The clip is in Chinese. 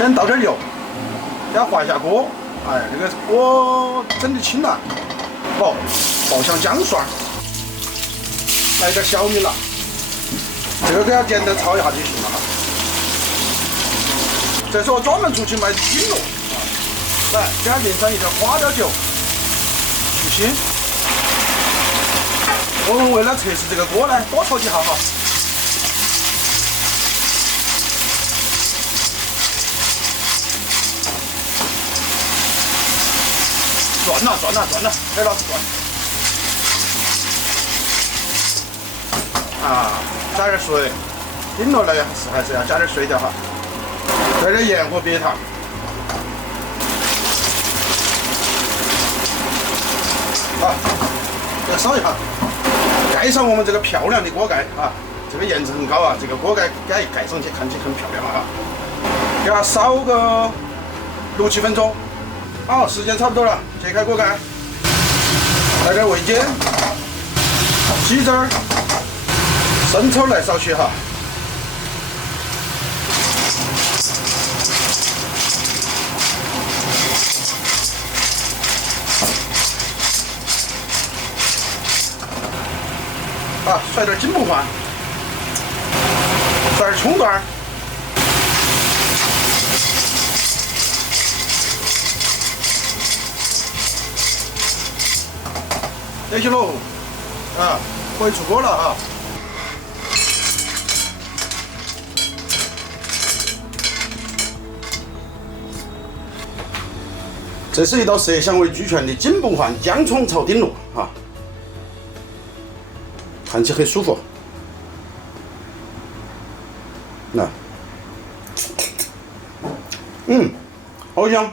先倒点油，先滑一下锅，哎，这个锅整得轻了。好，爆香姜蒜，来点小米辣，这个给它点点炒一下就行了哈。这是我专门出去买金螺啊，来给它淋上一点花雕酒，去腥。我们为了测试这个锅呢，多炒几下哈。转了，黑老师转。啊，加点水，顶了来还是要加点水的哈。来点盐和白糖。好，再烧一下，盖上我们这个漂亮的锅盖啊！这个颜值很高啊，这个锅盖盖上去看起很漂亮了啊！给它烧个6、7分钟。好，时间差不多了，揭开锅盖，来点味精、鸡汁儿、生抽来少许哈。啊，甩点金不换，甩点葱段儿。这些喽，啊，可以出锅了啊！这是一道色香味俱全的金不换姜葱炒丁螺啊，看起很舒服。来，好香。